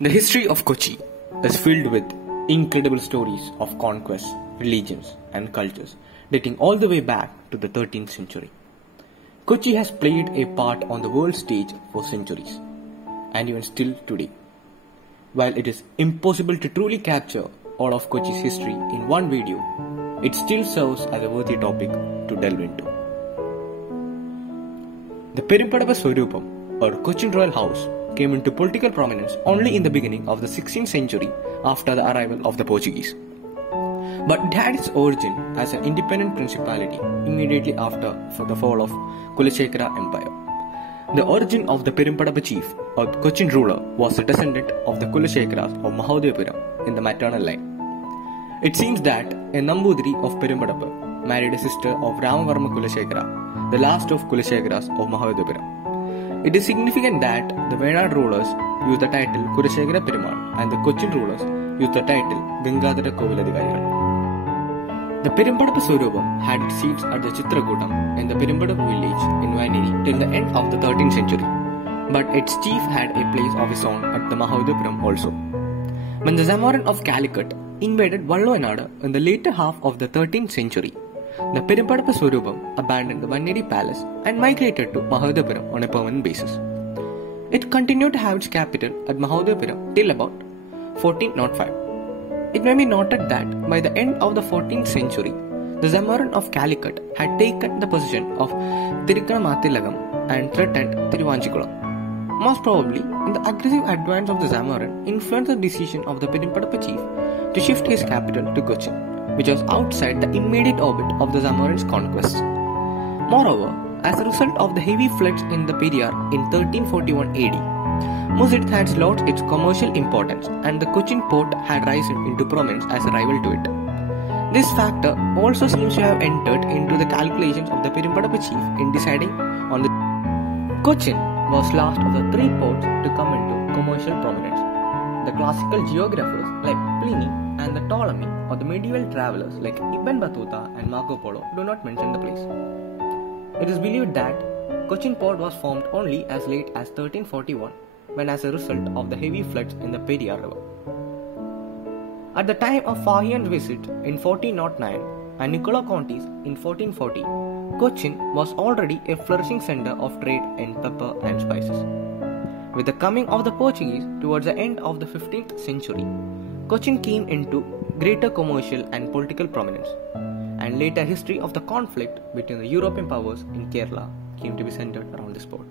The history of Kochi is filled with incredible stories of conquests, religions, and cultures dating all the way back to the 13th century. Kochi has played a part on the world stage for centuries, and even still today. While it is impossible to truly capture all of Kochi's history in one video, it still serves as a worthy topic to delve into. The Perimpadappa Swarupam, or Cochin Royal House, came into political prominence only in the beginning of the 16th century after the arrival of the Portuguese. But it had its origin as an independent principality immediately after the fall of Kulashekara Empire. The origin of the Perimpadappa chief or Cochin ruler was a descendant of the Kulashekaras of Mahadevapuram in the maternal line. It seems that a Nambudiri of Perimpadappa married a sister of Ramavarma Kulashekara, the last of Kulashekaras of Mahadevapuram. It is significant that the Venad rulers used the title Kulashekara Perumal and the Cochin rulers used the title Gangadhara Koviladhikarikal. The Perimpadappa Swarupam had its seats at the Chitrakutam in the Perimpadappa village in Vainiri till the end of the 13th century, but its chief had a place of his own at the Mahadevapuram also. When the Zamorin of Calicut invaded Valluvanadu in the later half of the 13th century, the Perimpadappa Swarupam abandoned the Vainiri palace and migrated to Mahadevapuram on a permanent basis. It continued to have its capital at Mahadevapuram till about 1405. It may be noted that by the end of the 14th century, the Zamorin of Calicut had taken the position of Tirukanamattilagam and threatened Tiruvanchikulam. Most probably, the aggressive advance of the Zamorin influenced the decision of the Perimpadappa chief to shift his capital to Cochin, which was outside the immediate orbit of the Zamorin's conquests. Moreover, as a result of the heavy floods in the Periyar in 1341 AD, Muzit had lost its commercial importance and the Cochin port had risen into prominence as a rival to it. This factor also seems to have entered into the calculations of the Perimpadappa chief in deciding on the Cochin was last of the three ports to come into commercial prominence. The classical geographers like Pliny and the Ptolemy or the medieval travelers like Ibn Battuta and Marco Polo do not mention the place. It is believed that Cochin port was formed only as late as 1341 when as a result of the heavy floods in the Periyar river. At the time of Fahian's visit in 1409 and Niccolo Conti's in 1440, Cochin was already a flourishing center of trade in pepper and spices. With the coming of the Portuguese towards the end of the 15th century, Cochin came into greater commercial and political prominence, and later history of the conflict between the European powers in Kerala came to be centered around this port.